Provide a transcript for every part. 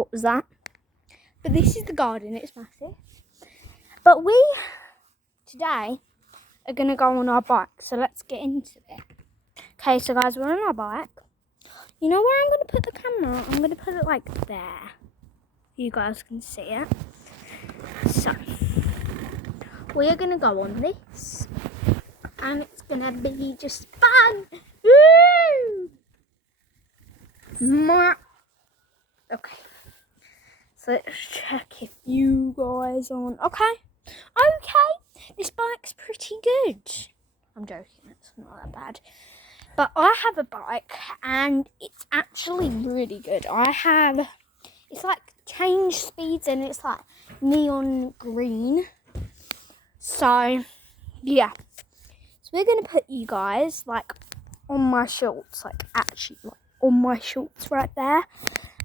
what was that? But this is the garden, it's massive. But we, today, are going to go on our bike, so let's get into it. Okay, so guys, we're on our bike. You know where I'm going to put the camera? I'm going to put it like there. You guys can see it. So, we are going to go on this. And it's going to be just fun. Woo! Okay. So let's check if you guys are on. Okay. This bike's pretty good. I'm joking, it's not that bad. But I have a bike and it's actually really good. It's like change speeds and it's like neon green. So, yeah. So we're going to put you guys like on my shorts, like actually like on my shorts right there.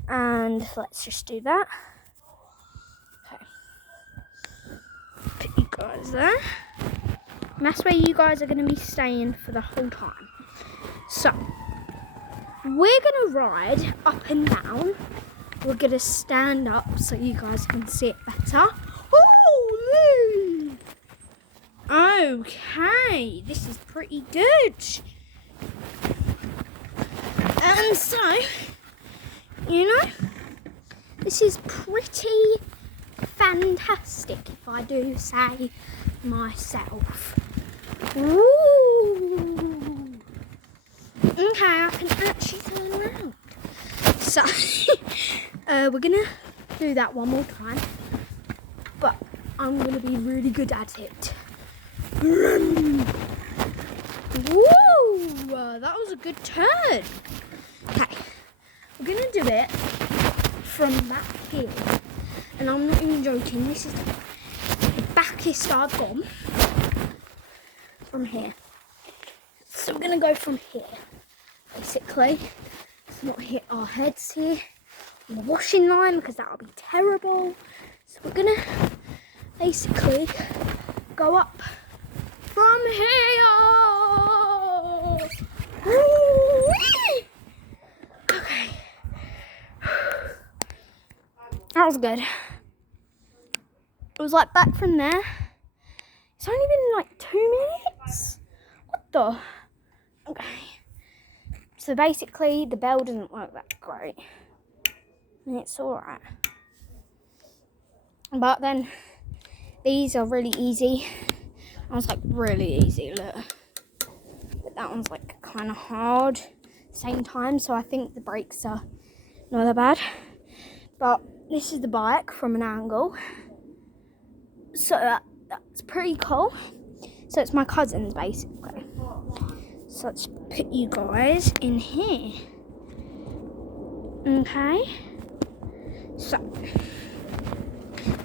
And let's just do that. Okay. Put you guys there. And that's where you guys are going to be staying for the whole time. So, we're going to ride up and down. We're going to stand up so you guys can see it better. Holy! Okay, this is pretty good. And so, you know, this is pretty fantastic if I do say myself. Ooh. Okay, I can actually turn around. So, we're gonna do that one more time, but I'm gonna be really good at it. Woo! That was a good turn. Okay, we're gonna do it from back here, and I'm not even joking. This is the backest I've gone from here. So we're gonna go from here, basically. Let's not hit our heads here on the washing line because that would be terrible. So we're gonna basically go up from here. Woo-wee! Okay. That was good. It was like back from there. It's only been like 2 minutes. What the? Okay. So basically the bell doesn't work that great. And it's alright. But then these are really easy. That one's like really easy, look. But that one's like kind of hard at the same time. So I think the brakes are not that bad. But this is the bike from an angle. So that's pretty cool. So it's my cousin's basically. So let's put you guys in here. Okay. So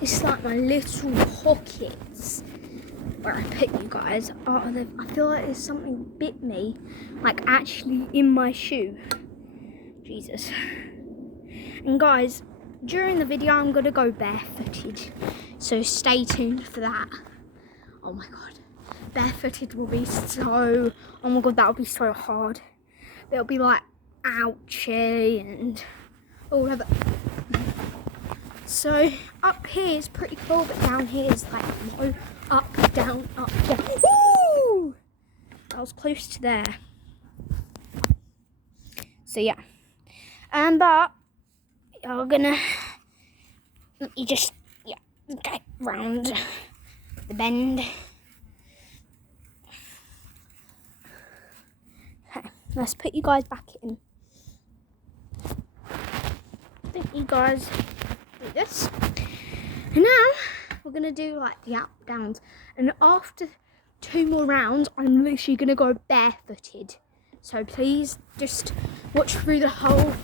this is like my little pockets where I put you guys. Oh, I feel like there's something bit me, like actually in my shoe. Jesus. And guys, during the video I'm gonna go barefooted, so stay tuned for that. Oh my god, barefooted will be so, oh my god, that will be so hard. It'll be like ouchy and all of it. So up here is pretty cool, but down here is like low, up, down, up, down. Woo! That was close to there. So yeah, but you're gonna, you just, yeah, get round the bend. Okay, let's put you guys back in. I think you guys do this. And now we're gonna do like the up downs. And after 2 more rounds, I'm literally gonna go barefooted. So please just watch through the whole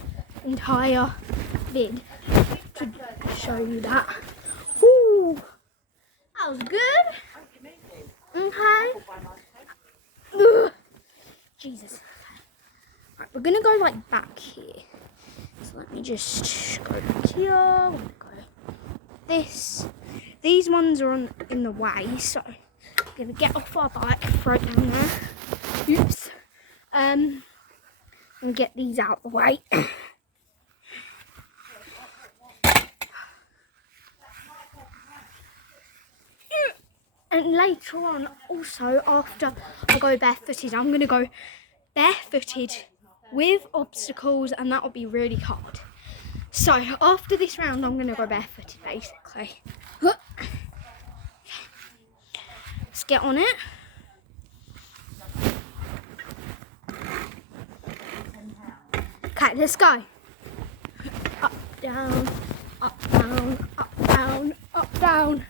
entire vid to show you that. Ooh, that was good. Okay. Ugh. Jesus. Right, we're gonna go like back here. So let me just go back here. I'm gonna go this. These ones are in the way, so I'm gonna get off our bike right down there. Oops. And get these out the way. And later on, also after I go barefooted, I'm going to go barefooted with obstacles, and that'll be really hard. So after this round, I'm going to go barefooted basically. Let's get on it. Okay, let's go. Up, down, up, down, up, down, up, down.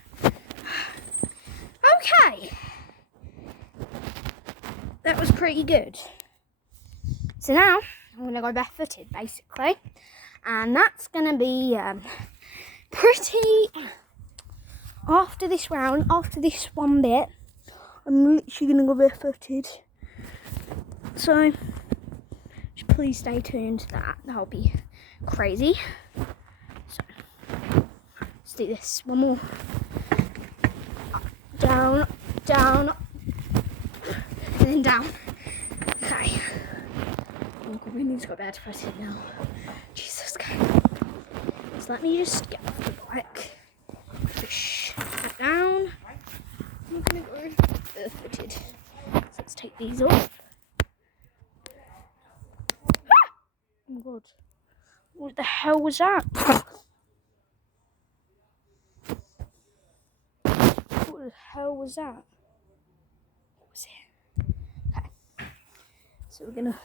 Okay. That was pretty good. So now I'm going to go barefooted basically. And that's going to be pretty... After this round, after this one bit, I'm literally going to go barefooted. So just please stay tuned to that. That'll be crazy. So let's do this. One more. Up, down, down, and then down. Okay. Oh God, we need to go barefooted now. Jesus, okay. So let me just get off the bike. Push it down. I'm gonna go barefooted. So let's take these off. Oh my God. What the hell was that? What the hell was that? What was it? Okay. So we're gonna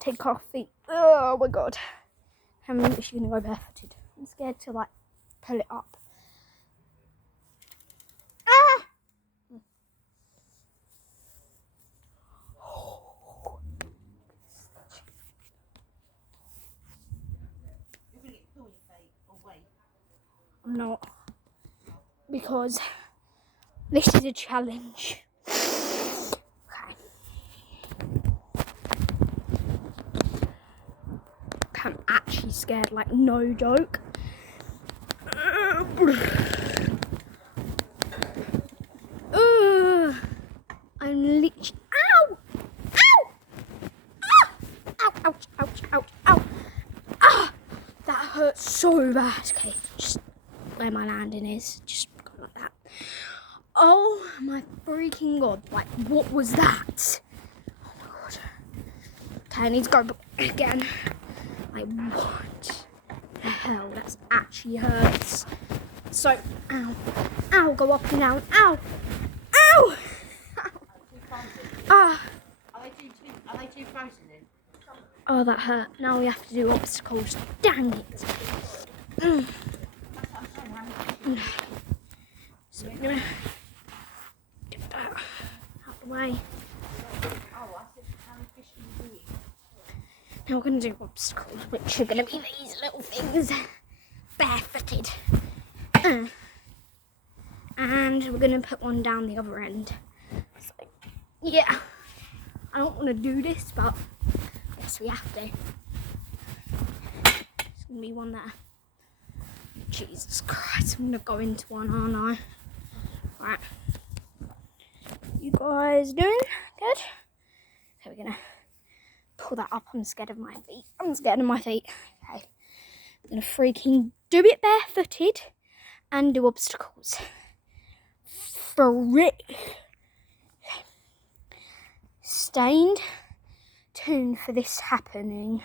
take our feet. Oh my God. I'm literally gonna go barefooted. I'm scared to like pull it up. Ah! I'm not, because this is a challenge. Okay. I'm actually scared, like no joke. I'm literally, ow! Ow! Ah! Ow, ouch, ouch, ouch, ow! Ah! That hurts so bad. Okay, just where my landing is, just go like that. Oh my freaking God, like what was that? Oh my God. Okay, I need to go again. Like what the hell, that's actually hurts. So, ow, ow, go up and down, ow, ow, ah. Are they too frozen in? Oh, that hurt. Now we have to do obstacles. Dang it. So we're gonna get that out the way. Now we're gonna do obstacles, which are gonna be these little things. Barefooted. And we're gonna put one down the other end. So, yeah. I don't want to do this, but I guess we have to. There's gonna be one there. Jesus Christ, I'm gonna go into one, aren't I? Right. You guys doing good? Okay, we're gonna pull that up. I'm scared of my feet. I'm scared of my feet. Okay. We're gonna freaking do it barefooted and do obstacles. For it. Stay tuned for this happening.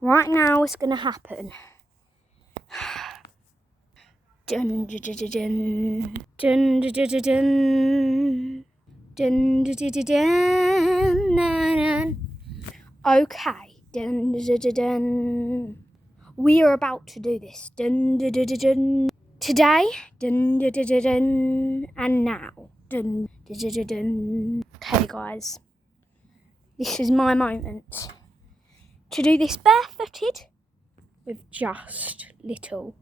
Right now it's gonna happen. Dun dun dun dun dun dun dun dun dun dun dun. Okay. Dun dun dun dun. We are about to do this. Dun dun dun dun. Today. Dun dun dun dun. And now. Dun dun dun dun. Okay, guys. This is my moment to do this barefooted with just little